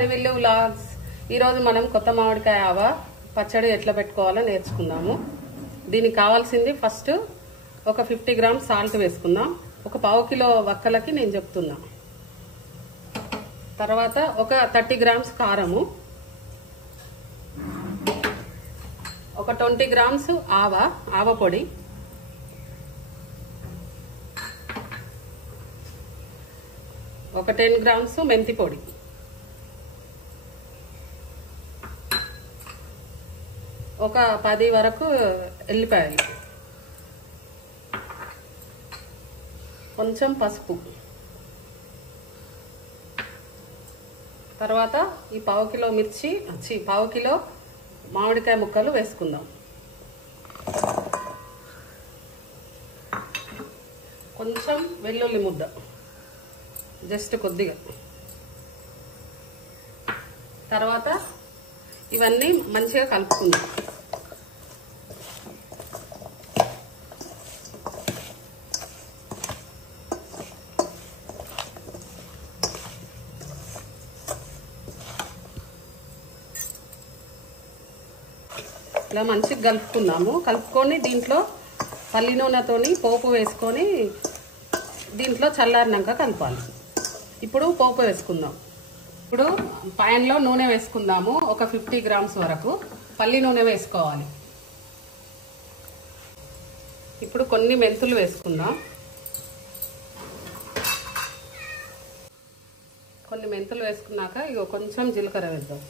హరివిల్లు vlogs. ఈరోజు మనం కొత్త మామిడికాయ ఆవ పచ్చడి ఎట్లా పెట్టుకోవాలో నేర్చుకుందాము. దీనికి కావాల్సింది ఫస్ట్ ఒక 50 గ్రామ్స్ సాల్ట్ వేసుకుందాం. ఒక పావు కిలో వక్కలకి నేను చెప్తున్నా. తర్వాత ఒక 30 గ్రామ్స్ కారము, ఒక 20 గ్రామ్స్ ఆవ పొడి, ఒక 10 గ్రామ్స్ మెంతి పొడి, ఒక 10 వరకు ఎల్లిపాయలు, కొంచెం పసుపు. తర్వాత ఈ పావు కిలో మామిడికాయ ముక్కలు వేసుకుందాం. కొంచెం వెల్లుల్లి ముద్ద, జస్ట్ కొద్దిగా. తర్వాత ఇవన్నీ మంచిగా కలుపుకుందాం. ఇలా మంచిగా కలుపుకుందాము. కలుపుకొని దీంట్లో పల్లి నూనెతోని పోపు వేసుకొని దీంట్లో చల్లారినాక కలపాలి. ఇప్పుడు పోపు వేసుకుందాం. ఇప్పుడు పాన్లో నూనె వేసుకుందాము. ఒక 50 గ్రామ్స్ వరకు పల్లి నూనె వేసుకోవాలి. ఇప్పుడు కొన్ని మెంతులు వేసుకుందాం. కొన్ని మెంతులు వేసుకున్నాక ఇగో కొంచెం జీలకర్ర వేద్దాం.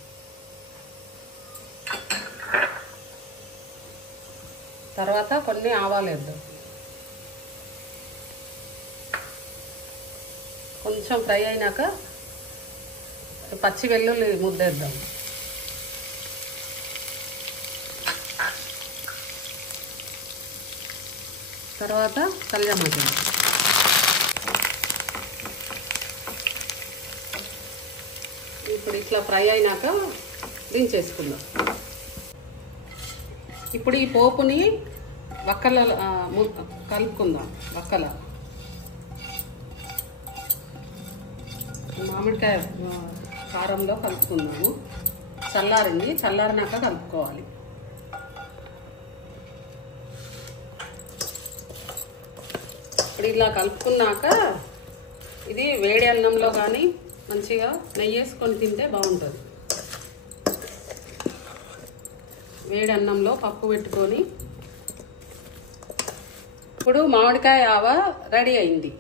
తర్వాత కొన్ని ఆవాలు వేద్దాం. కొంచెం ఫ్రై అయినాక పచ్చి వెల్లుల్లి ముద్దేద్దాం. తర్వాత కళ్యామాకు. ఇప్పుడు ఇట్లా ఫ్రై అయినాక దించేసుకుందాం. ఇప్పుడు ఈ పోపుని వక్కల కలుపుకుందాం. వక్కల మామిడికాయ కారంలో కలుపుకుందాము. చల్లారినాక కలుపుకోవాలి. ఇప్పుడు ఇలా కలుపుకున్నాక ఇది వేడి అన్నంలో కానీ మంచిగా నెయ్యి వేసుకొని తింటే బాగుంటుంది. వేడి అన్నంలో పప్పు పెట్టుకొని ఇప్పుడు మామిడికాయ ఆవ రెడీ అయింది.